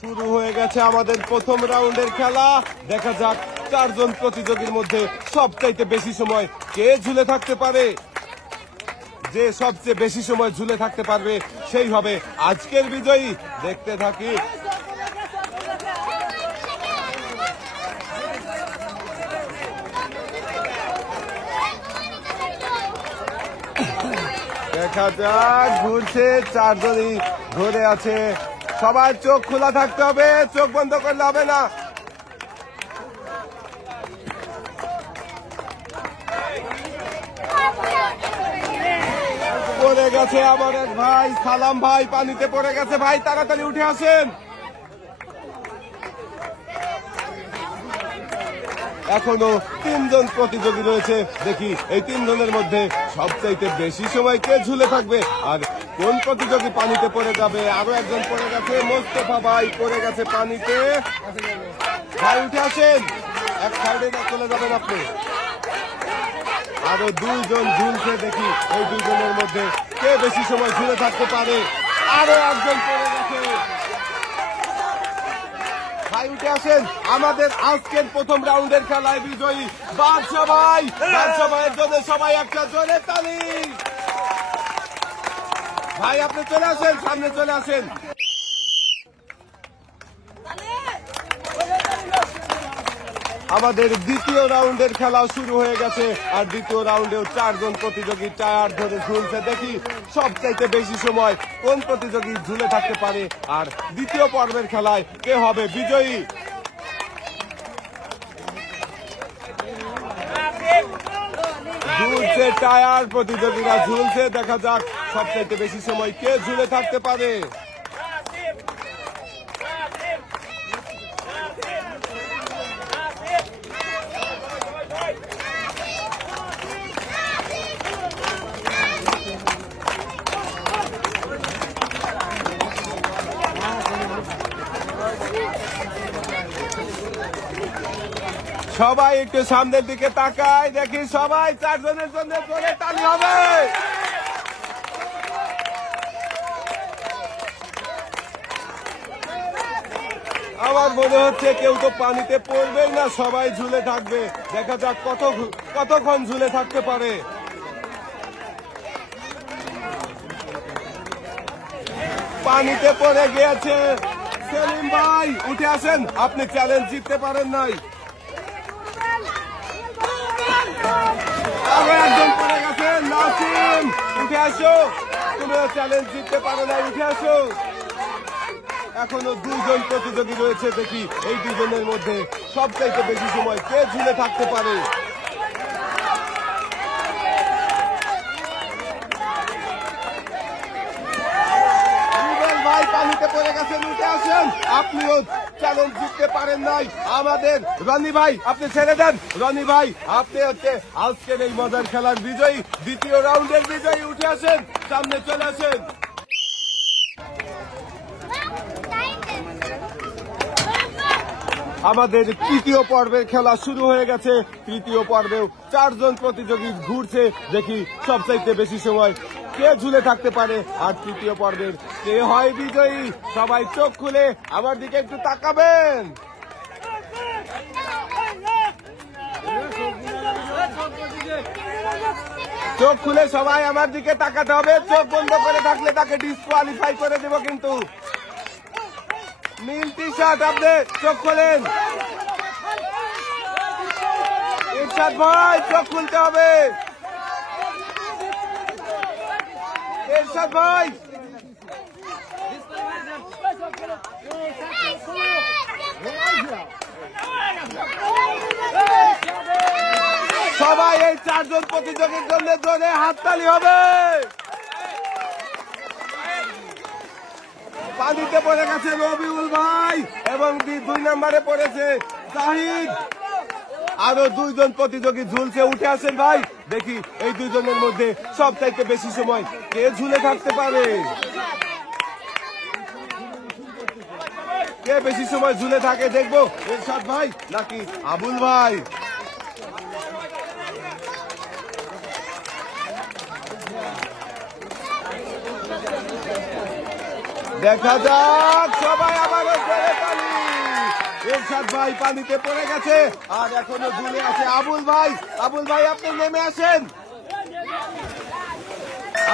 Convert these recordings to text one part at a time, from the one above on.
শুরু হয়ে গেছে আমাদের প্রথম রাউন্ডের খেলা। দেখা যাক চারজন প্রতিযোগীর মধ্যে সবচাইতে বেশি সময় কে ঝুলে থাকতে পারে। যে সবচেয়ে বেশি সময় ঝুলে থাকতে পারবে সেই হবে আজকের বিজয়ী। দেখতে থাকি। দেখা যাক, ঘুরছে, চারজনই ধরে আছে। সবার চোখ খোলা থাকতে হবে, চোখ বন্ধ করলে হবে না। পড়ে গেছে আমার এক ভাই, সালাম ভাই, পানিতে পড়ে গেছে। ভাই তাড়াতাড়ি উঠে আসেন। এখনো তিনজন প্রতিযোগী রয়েছে। দেখি এই তিনজনের মধ্যে সবচাইতে বেশি সময় কে ঝুলে থাকবে আর কোন প্রতিযোগী পানিতে পড়ে যাবে। আরো একজন পড়ে গেছে, মোস্তফা ভাই পড়ে গেছে পানিতে। ভাই উঠে আসেন, এক সাইডে চলে যাবেন আপনি। আরো দুইজন ঝুলছে। দেখি এই দুইজনের মধ্যে কে বেশি সময় ঝুলে থাকতে পারে। আরো একজন পড়ে গেছে। ভাই উঠে আসেন। আমাদের আজকের প্রথম রাউন্ডের খেলায় বিজয়ী বাদশা ভাই। বাদশা ভাইয়ের জন্য সবাই একটা জোরে তালি। ভাই আপনি চলে আসেন, সামনে চলে আসেন। আমাদের দ্বিতীয় রাউন্ডের খেলা শুরু হয়ে গেছে আর দ্বিতীয় রাউন্ডেও চারজন প্রতিযোগী টায়ার ধরে ঝুলছে। দেখি সবচাইতে বেশি সময় কোন প্রতিযোগী ঝুলে থাকতে পারে আর দ্বিতীয় পর্বের খেলায় কে হবে বিজয়ী। ঝুলছে টায়ার, প্রতিযোগীরা ঝুলছে। দেখা যাক সবচাইতে বেশি সময় কে ঝুলে থাকতে পারে। সবাই একটু সামনের দিকে তাকায়। দেখি সবাই চারজনের জন্য জোরে তালি হবে। আমার মনে হচ্ছে কেউ তো পানিতে পড়বেই না, সবাই ঝুলে থাকবে। দেখা যাক কতক্ষণ ঝুলে থাকতে পারে। পানিতে পড়ে গিয়েছে সেলিম ভাই, উঠে আসেন। আপনি চ্যালেঞ্জ জিততে পারেন নাই। আরো একজন পড়ে গেছে, নাসিম, উঠে আসো। তুমিও চ্যালেঞ্জ জিততে পারো না, উঠে আসো। এখনো দুইজন প্রতিযোগী রয়েছে। দেখি এই দুজনের মধ্যে সবচাইতে বেশি সময় কে ঝুলে থাকতে পারে। ভাই পানিতে পড়ে গেছেন, উঠে আসেন। আপনিও চ্যালেঞ্জ জিততে পারেন নাই। আমাদের রনি ভাই, আপনি ছেড়ে দেন। রনি ভাই, আপনি হচ্ছে আজকের এই মজার খেলার বিজয়ী, দ্বিতীয় রাউন্ডের বিজয়ী। উঠে আসেন, সামনে চলে আসেন। আমাদের তৃতীয় পর্বের খেলা শুরু হয়ে গেছে। তৃতীয় পর্বেও চারজন প্রতিযোগী ঘুরছে। দেখি সবচাইতে বেশি সময় কে ঝুলে থাকতে পারে আর তৃতীয় পর্বের কে হয় বিজয়ী। সবাই চোখ খুলে আমার দিকে একটু তাকাবেন। চোখ খুলে সবাই আমার দিকে তাকাতে হবে। চোখ বন্ধ করে থাকলে তাকে ডিসকোয়ালিফাই করে দেব কিন্তু। নীল টি শার্ট, আপনি চোখ খোলেন। ইরশাদ ভাই চোখ খুলতে হবে। ইরশাদ ভাই, সবাই এই চারজন প্রতিযোগীর জন্য জোরে হাততালি হবে। পানিতে পড়ে গেছে রবিউল ভাই এবং 2 নম্বরে পড়েছে জাহিদ। আরো দুইজন প্রতিযোগী ঝুলছে, উঠে আসেন ভাই। দেখি এই দুইজনের মধ্যে সবচাইতে বেশি সময় কে ঝুলে থাকতে পারে। কে বেশি সময় ঝুলে থাকে দেখবো, ইরশাদ ভাই নাকি আবুল ভাই। দেখা যাক, সবাই আবারও জোরে তালি। এরশাদ ভাই পানিতে পড়ে গেছে আর এখনো ঝুলে আছে আবুল ভাই। আবুল ভাই আপনি নেমে আসেন।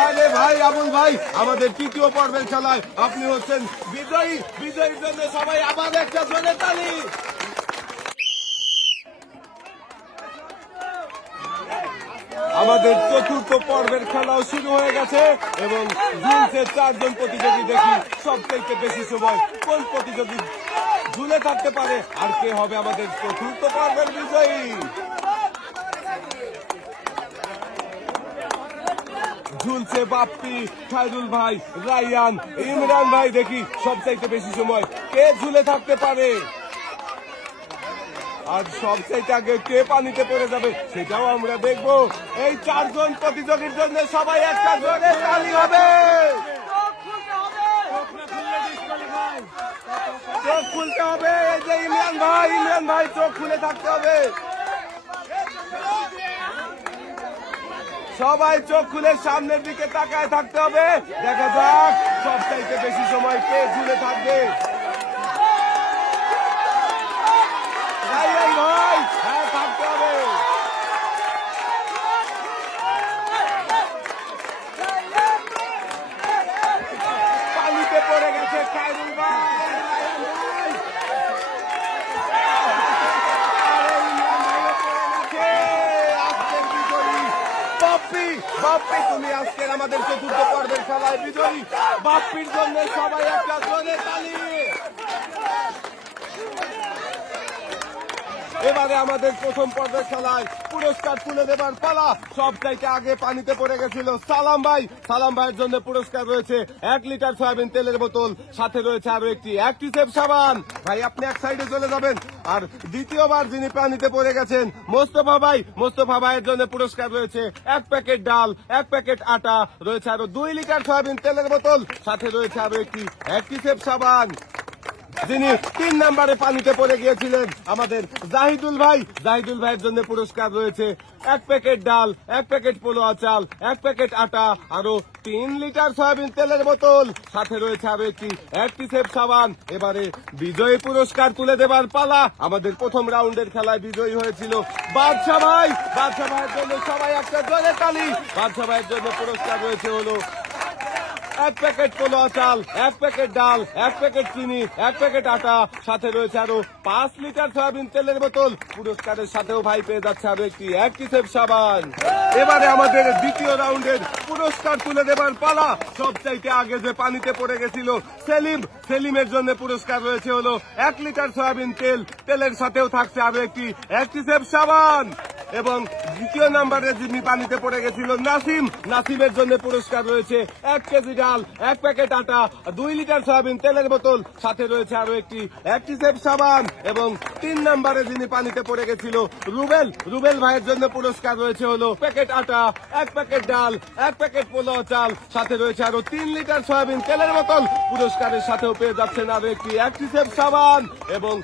আরে ভাই আবুল ভাই, আমাদের তৃতীয় পর্বের খেলায় আপনি হচ্ছেন বিজয়ী। বিজয়ীর জন্য সবাই আবার একটা জোরে তালি। আমাদের চতুর্থ পর্বের খেলাও শুরু হয়ে গেছে এবং ঝুলছে 4 জন প্রতিযোগী। দেখি সবচেয়ে বেশি সময় কোন প্রতিযোগী ঝুলে থাকতে পারে আর কে হবে আমাদের চতুর্থ পর্বের বিজয়ী। ঝুলছে বাপ্পি, খায়রুল ভাই, রাইয়ান, ইমরান ভাই। দেখি সবচাইতে বেশি সময় কে ঝুলে থাকতে পারে আর সবচাইতে আগে কে পানিতে পড়ে যাবে সেটাও আমরা দেখবো। এই 4 জন প্রতিযোগীর জন্য সবাই একটা জোরে তালি হবে। চোখ খুলতে হবে। এই যে ইমরান ভাই চোখ খুলে থাকতে হবে। সবাই চোখ খুলে সামনের দিকে তাকায় থাকতে হবে। দেখা যাক সবচাইতে বেশি সময় কে ঝুলে থাকবে। রাইয়ান ভাই, হ্যাঁ থাকতে হবে। পানিতে পড়ে গেছে খায়রুল ভাই, রাইয়ান ভাই। আরে ইমরান ভাইও পড়ে গেছে। আজকের বিজয়ী বাপ্পি। বাপ্পি তুমি আজকের আমাদের চতুর্থ পর্বের খেলায় বিজয়ী। বাপ্পির জন্য সবাই একটা জোরে তালি। এবারে আমাদের প্রথম পর্বের খেলায় পুরস্কার তুলে দেবার পালা। সবচাইতে আগে পানিতে পড়ে গেছিল সালাম ভাই। সালাম ভাইয়ের জন্য পুরস্কার রয়েছে 1 লিটার সয়াবিন তেলের বোতল, সাথে রয়েছে আরো একটি অ্যাক্টিসেভ সাবান। ভাই আপনি এক সাইডে চলে যাবেন। আর দ্বিতীয়বার যিনি পানিতে পড়ে গেছেন মোস্তফা ভাই। মোস্তফা ভাইয়ের জন্য পুরস্কার রয়েছে 1 প্যাকেট ডাল, 1 প্যাকেট আটা, রয়েছে আরো 2 লিটার সয়াবিন তেলের বোতল, সাথে রয়েছে আরো একটি অ্যাক্টিসেভ সাবান। যিনি 3 নম্বরে পানিতে পড়ে গিয়েছিলেন আমাদের জাহিদুল ভাই। জাহিদুল ভাইয়ের জন্য পুরস্কার রয়েছে 1 প্যাকেট ডাল, 1 প্যাকেট পোলোয়া চাল, 1 প্যাকেট আটা, আরো 3 লিটার সয়াবিন তেলের বোতল, সাথে রয়েছে আরো একটি অ্যাক্টিসেভ সাবান। এবারে বিজয়ী পুরস্কার তুলে দেবার পালা। আমাদের প্রথম রাউন্ডের খেলায় বিজয়ী হয়েছিল বাদশা ভাই। বাদশা ভাইয়ের জন্য সবাই একটা জোরে তালি। বাদশা ভাইয়ের জন্য পুরস্কার রয়েছে হলো 1 প্যাকেট পোলোয়া চাল, 1 প্যাকেট ডাল, 1 প্যাকেট চিনি, 1 প্যাকেট আটা, সাথে রয়েছে আরো 5 লিটার সয়াবিন তেলের বোতল। পুরস্কারের সাথেও ভাই পেয়ে যাচ্ছে আরো একটি অ্যাক্টিসেভ সাবান। এবারে আমাদের দ্বিতীয় রাউন্ডের পুরস্কার তুলে দেবার পালা। সবচাইতে আগে যে পানিতে পড়ে গেছিল সেলিম। সেলিমের জন্য পুরস্কার রয়েছে হলো 1 লিটার সয়াবিন তেল, তেলের সাথেও থাকছে আরো একটি অ্যাক্টিসেভ সাবান। এবং দ্বিতীয় নম্বরে যিনি পানিতে পড়ে গেছিল নাসিম। নাসিমের জন্য পুরস্কার রয়েছে 1 কেজি ডাল, 1 প্যাকেট আটা, 2 লিটার সয়াবিন তেলের বোতল, সাথে রয়েছে আরো একটি অ্যাক্টিসেভ সাবান। এবং 3 নম্বরে যিনি পানিতে পড়ে গেছিল রুবেল। রুবেল ভাইয়ের জন্য পুরস্কার রয়েছে হলো প্যাকেট আটা, 1 প্যাকেট ডাল, 1 প্যাকেট পোলাও চাল, সাথে রয়েছে আরো 3 লিটার সয়াবিন তেলের বোতল। পুরস্কারের সাথেও পেয়ে যাচ্ছেন আরো একটি অ্যাক্টিসেভ সাবান। এবং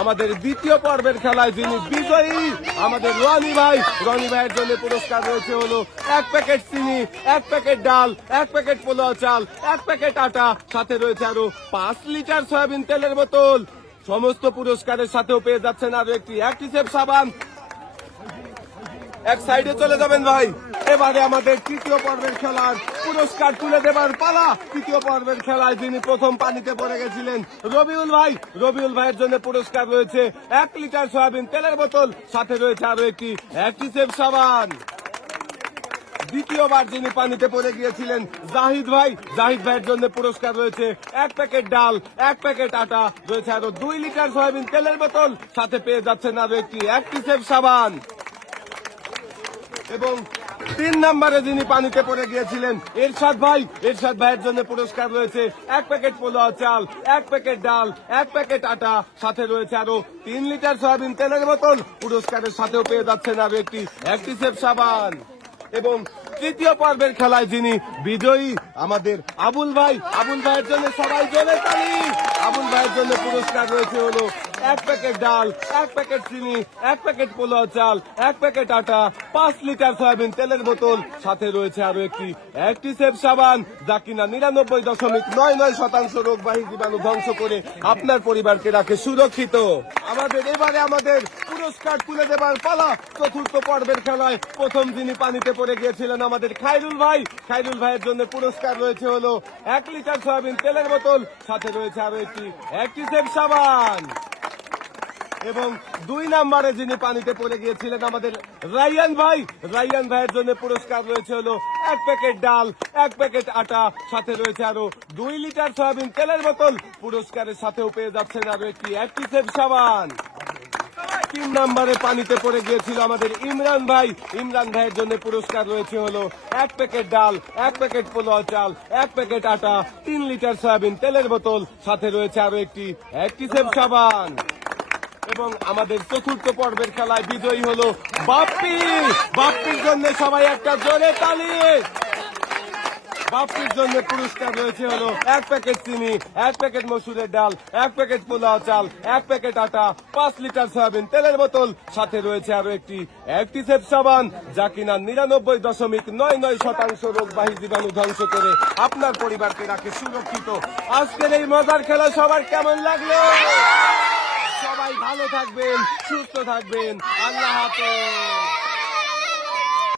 আমাদের দ্বিতীয় পর্বের খেলায় যিনি বিজয়ী আমাদের রনি ভাই। রনি ভাইয়ের জন্য পুরস্কার রয়েছে হলো 1 প্যাকেট চিনি, 1 প্যাকেট ডাল, 1 প্যাকেট পোলাও চাল, 1 প্যাকেট আটা, সাথে রয়েছে আরো 5 লিটার সয়াবিন তেলের বোতল। সমস্ত পুরস্কারের সাথেও পেয়ে যাচ্ছেন আরো একটি অ্যাক্টিসেভ সাবান। এক সাইডে চলে যাবেন ভাই। এবারে আমাদের তৃতীয় পর্বের খেলার পুরস্কার তুলে দেবার পালা। তৃতীয় পর্বের খেলায় যিনি প্রথম পানিতে পড়ে গেছিলেন রবিউল ভাই। রবিউল ভাইয়ের জন্য পুরস্কার রয়েছে 1 লিটার সয়াবিন তেলের বোতল, সাথে রয়েছে আরো একটি অ্যাক্টিসেভ সাবান। দ্বিতীয়বার যিনি পানিতে পড়ে গিয়েছিলেন জাহিদ ভাই। জাহিদ ভাইয়ের জন্য পুরস্কার রয়েছে 1 প্যাকেট ডাল, 1 প্যাকেট আটা, রয়েছে আরো 2 লিটার সয়াবিন তেলের বোতল, সাথে পেয়ে যাচ্ছেন আরো একটি অ্যাক্টিসেভ সাবান। এবং 3 নম্বরে যিনি পানিতে পড়ে গিয়েছিলেন এরশাদ ভাই। এরশাদ ভাইয়ের জন্য পুরস্কার রয়েছে 1 প্যাকেট পোলাও চাল, 1 প্যাকেট ডাল, 1 প্যাকেট আটা, সাথে রয়েছে আরো 3 লিটার সয়াবিন তেলের বোতল। পুরস্কারের সাথেও পেয়ে যাচ্ছেন আরো একটি অ্যাক্টিসেভ সাবান। এবং তৃতীয় পর্বের খেলায় যিনি বিজয়ী আমাদের আবুল ভাই। আবুল ভাইয়ের জন্য সবাই জোরে তালি। আবুল ভাইয়ের জন্য পুরস্কার রয়েছে হলো 1 প্যাকেট ডাল, 1 প্যাকেট চিনি, 1 প্যাকেট পোলাও চাল, 1 প্যাকেট আটা, 5 লিটার সয়াবিন তেলের বোতল, সাথে রয়েছে আরো একটি অ্যাক্টিসেভ সাবান, যা কিনা 99.99% রোগবাহী জীবাণু ধ্বংস করে আপনার পরিবারকে রাখে সুরক্ষিত। আমাদের পুরস্কার তুলে দেবার পালা। চতুর্থ পর্বের খেলায় প্রথম যিনি পানিতে পড়ে গিয়েছিলেন আমাদের খায়রুল ভাইয়ের জন্য পুরস্কার রয়েছে হলো 1 লিটার সয়াবিন তেলের বোতল, সাথে রয়েছে আরো একটি অ্যাক্টিসেভ সাবান। এবং 2 নম্বরে যিনি পানিতে পড়ে গিয়েছিলেন আমাদের রাইয়ান ভাইয়ের জন্য পুরস্কার রয়েছে হলো 1 প্যাকেট ডাল, 1 প্যাকেট আটা, সাথে রয়েছে আরো 2 লিটার সয়াবিন তেলের বোতল। পুরস্কারের সাথেও পেয়ে যাচ্ছেন আরো একটি অ্যাক্টিসেভ সাবান। 3 নম্বরে পানিতে পড়ে গিয়েছিল আমাদের ইমরান ভাইয়ের জন্য পুরস্কার রয়েছে হলো 1 প্যাকেট ডাল, 1 প্যাকেট পোলাও চাল, 1 প্যাকেট আটা, 3 লিটার সয়াবিন তেলের বোতল, সাথে রয়েছে আরো একটি অ্যাক্টিসেভ সাবান। এবং আমাদের চতুর্থ পর্বের খেলায় বিজয়ী হলো বাপ্পির জন্য সবাই একটা জোরে তালি। বাপ্পির জন্য পুরস্কার রয়েছে হলো 1 প্যাকেট চিনি, 1 প্যাকেট মসুরের ডাল, 1 প্যাকেট পোলাও চাল, 1 প্যাকেট আটা, 5 লিটার সয়াবিন তেলের বোতল, সাথে রয়েছে আরো একটি অ্যাক্টিসেভ সাবান, যা কিনা 99.99% রোগবাহী জীবাণু ধ্বংস করে আপনার পরিবারকে রাখে সুরক্ষিত। আজকের এই মজার খেলা সবার কেমন লাগলো? সবাই ভালো থাকবেন, সুস্থ থাকবেন। আল্লাহ হাফেজ।